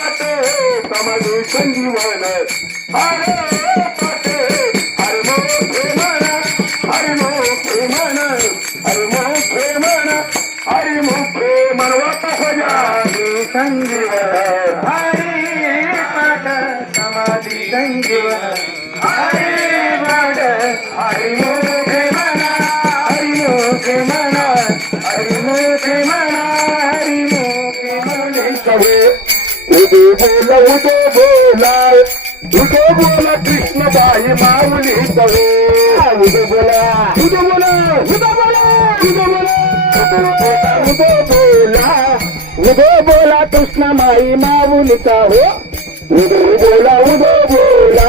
समाधी संजीवन अरे पाटे अरे मोठे मन अरे मोठे मन अरे मोठे मन अरे मोठे मन वापस समाधी संजीवन हरी पाट समाधी संजीवन हरी पाट हरी मोठे मन हरी मोठे मन हरी मोठे मन हरी मोठे मन कहे उदो बोला कृष्णबाई माऊली कहो उदो बोला उदो बोला उदो बोला उदो बोला उदो बोला उदो बोला कृष्णबाई माऊली कहो उदो बोला उदो बोला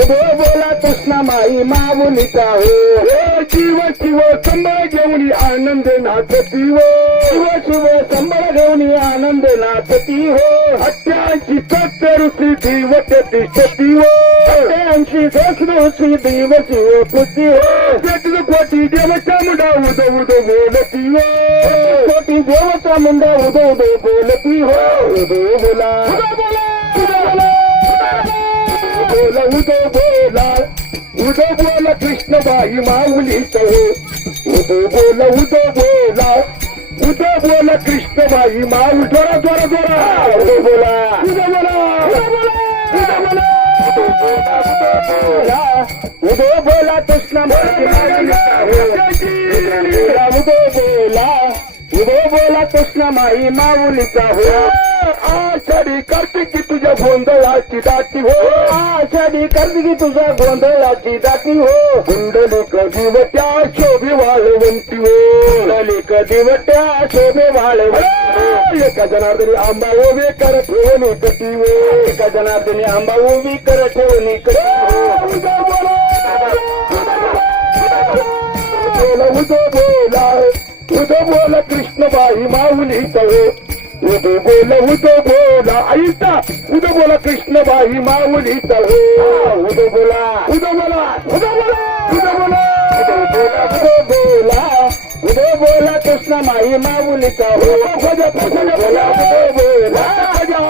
उदो बोला कृष्णबाई माऊली कहो शिव शिव संबळ घेऊन आनंद नाचती हो शिव शिव संबळ घेऊन आनंद नाचती हो 88 दिवस तिष्ठती हो 88 दिवस होती हो कोटी देवता मुंडा उदो उदो बोलती हो कोटी देवता मुंडा उदो उदो बोलती हो उदो बोला उदो बोला उदो बोला उदो बोला उदो बोला कृष्णबाई माऊली कहो उदो बोला उदो बोला उदो बोला कृष्णबाई माऊ जोरा जोरा जोरा उदो बोला उदो बोला उदो बोला उदो बोला उदो बोला कृष्णबाई उदो बोला उदो बोला कृष्णबाई माऊली कहो आषाढी कार्तिकी तुझ्या गोंधळाची दाटी हो आषाढी कार्तिकी तुझ्या गोंधळाची दाटी हो कुंडली कधीवट्या शोभे वाळवंती हो कुंडली कधीवट्या शोभे वाळवंती एका जनार्दनी आंबा उभी कर ठेवून कटी हो एका जनार्दनी आंबा उभी कर ठेवून कटी उदो बोला उदो बोला उदो बोला कृष्णबाई माऊली कहो उदो बोला ऐका उदो बोला कृष्णबाई माऊली कहो उदो बोला उदो बोला उदो बोला उदो बोला उदो बोला उदो बोला कृष्णबाई माऊली कहो उदो बोला उदो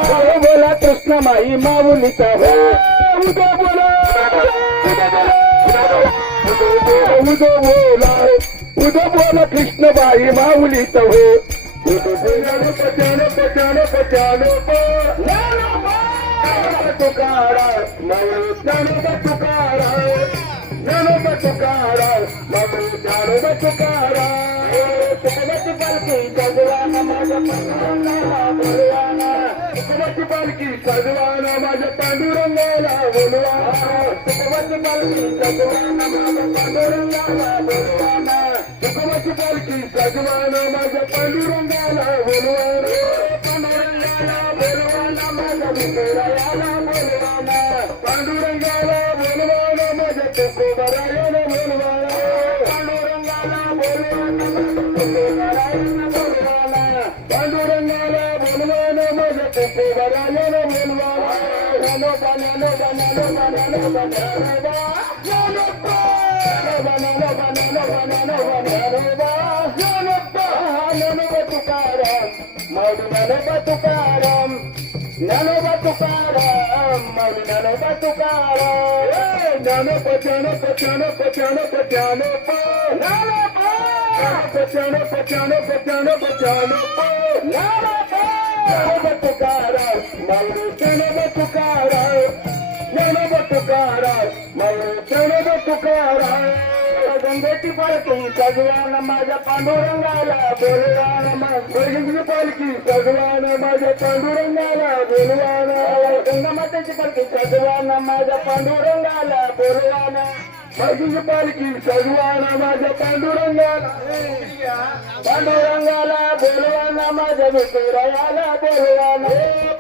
बोला कृष्णबाई माऊली कहो उदो बोला उदो बोला उदो बोला कृष्णबाई माऊली कहो उदो बोला पचानो पचानो पचानो तुकारा मऊ जानो तुकारा जानो तुकारा मऊ जानो तुकारा तुकमत पालकी सजवाना माझ्या पांडुरंगाला बोलवाना तुकमत पालकी सजवाना माझ्या पांडुरंगाला बोलवाना तुकमत पालकी सजवाना माझ्या पांडुरंगाला बोलवाना तुकमत पालकी सजवाना माझ्या पांडुरंगाला बोलवाना पांडुरंगाला बोलवाना माझ्या विठुरायाला बोलवाना पांडुरंगाला बोलवाना माझ्या तुकोबरायाला बोलवाना पांडुरंगाला बोलवाना पांडुरंगाला बोलवाना माझ्या तुकोबरायाला बोलवाना ज्ञानोबा ज्ञानोबा ज्ञानोबा ज्ञानोबा ज्ञानोबा ज्ञानोबा ज्ञानोबा ज्ञानोबा ज्ञानोबा ज्ञानोबा ज्ञानोबा तुकाराम माऊली ज्ञानोबा तुकाराम ज्ञानोबा तुकाराम माऊली ज्ञानोबा तुकाराम ज्ञानोबा ज्ञानोबा ज्ञानोबा ज्ञानोबा ज्ञानोबा ज्ञानोबा ज्ञानोबा ज्ञानोबा ज्ञानोबा ज्ञानोबा ज्ञानोबा तुकाराम माऊली ज्ञानोबा तुकाराम ज्ञानोबा तुकाराम माऊली ज्ञानोबा तुकाराम गंगेची पालखी सजवाना माझ्या पांडुरंगाला बोलवाना गंगेची पालखी सजवाना माझ्या पांडुरंगाला बोलवाना गंगामातेची पालखी सजवाना माझ्या पांडुरंगाला बोलवाना गंगेची पालखी सजवाना माझ्या पांडुरंगाला बोलवाना माझ्या विठुरायाला बोलवाना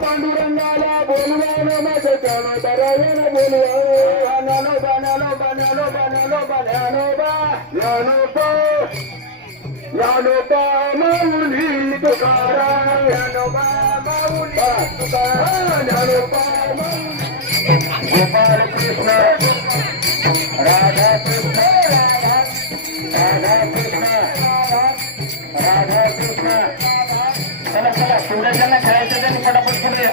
पांडुरंगाला बोलवाना माझ्या ज्ञानोबरायाला बोलवाना ज्ञानोबा ज्ञानोबा ज्ञानोबा ज्ञानोबा ज्ञानोबा ज्ञानोबा ज्ञानोबा माऊली तुकाराम ज्ञानोबा माऊली तुकाराम ज्ञानोबा गोपाल कृष्ण राधा कृष्ण राधा कृष्ण राधा कृष्ण चला चला शिवराजांना खेळायचं पटापट करूया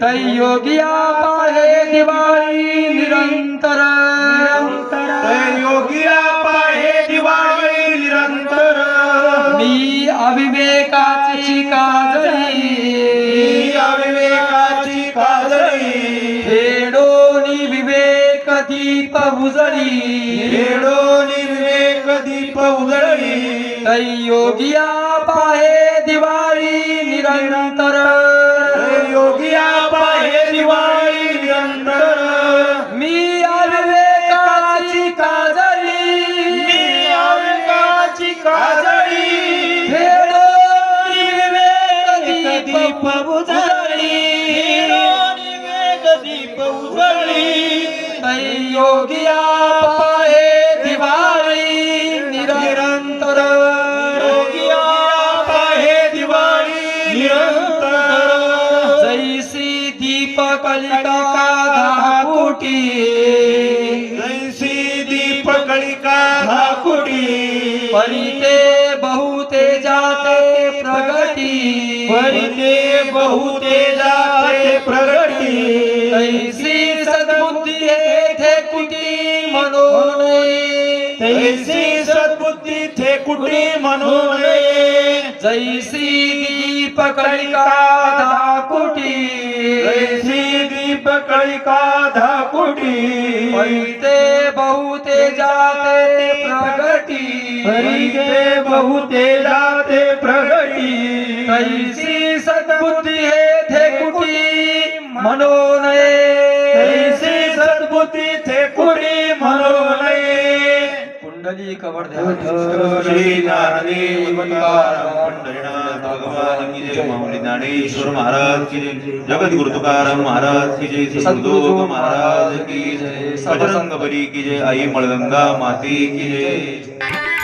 तै योगिया पाहे दिवाळी निरंतर योगिया पाहे दिवाळी निरंतर मी अविवेकाची काजळी अविवेकाची काजळी फेडोनी विवेक दीप उजळी खेडोनी विवेक दीप उजळी तै योगिया पाहे दिवाळी निरंतर योगिया पाहे दिवाळी निरंतर मी अविवेकाची काजळी अविवेकाची काजळी फेडोनी विवेक दीप उजळी विवेक दीप उजळी तै योगिया पाहे दिवाळी निरंतर योगिया पाहे दिवाळी निरंतर जैसी दीप कलिका धाकुटी जैसी दीप कळिका धाकुटी परिते बहुते जाते प्रगती परिते बहुते जाते प्रगटी तैसी सद्बुद्धी येथे कुटी म्हणून तैसी सद्बुद्धी थे कुटी म्हणून जैसी दीप कलिका धाकुटी जैसी दीप कळिका धाकुटी परिते बहुते जाते प्रगती परिते बहुते जाते प्रगटी तैसी सद्बुद्धी येथे कुटी म्हणून तैसी सद्बुद्धी थे कुटी म्हणून कुंडली कवर श्री नारायण पंढरीनाथ भगवान की जय माऊली ज्ञानेश्वर महाराज की जय जगद्गुरु तुकाराम महाराज की जय सद्गुरु महाराज की जय बजरंग बली की जय आई मळगंगा माती की जय